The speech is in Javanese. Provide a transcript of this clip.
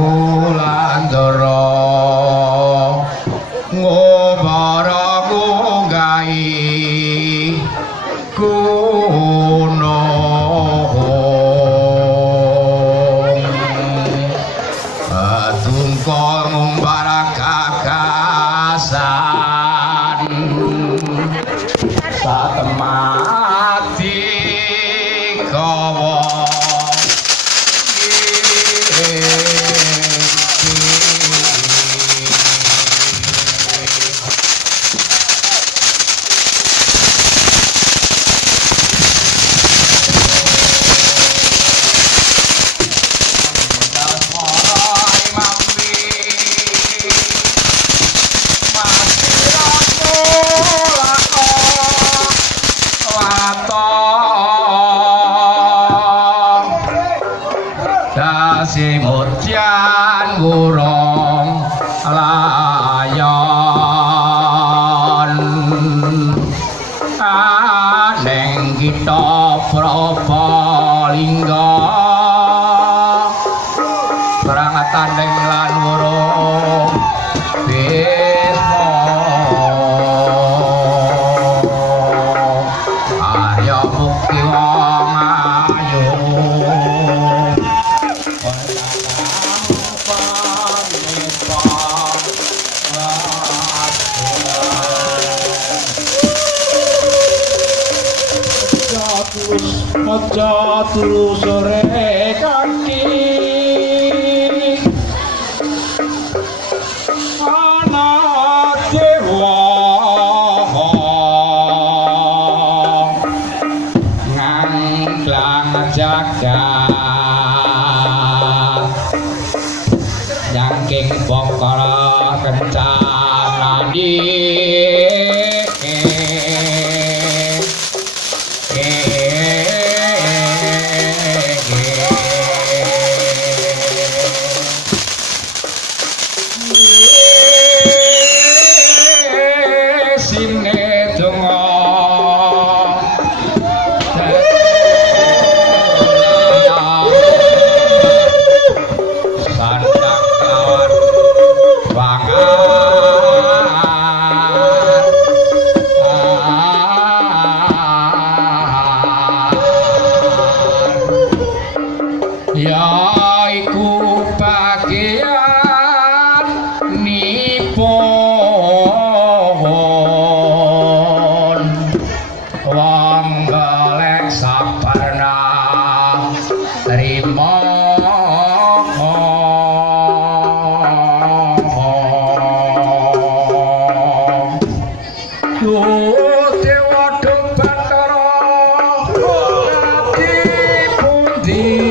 Wulandara ngobara nggahi kuno atungka ngumbara gagasan satemati kawa Simutyan burung layon aneng kita Probolinggo perangatan deng lan burung Bismo Arya Bukti wong ayu Aja turu sore kaki ana dewa nganglang jagat nyangking bokala kencana di yaiku bagian nipun wong golek sabarna trimo Dewa Bathara ati pundi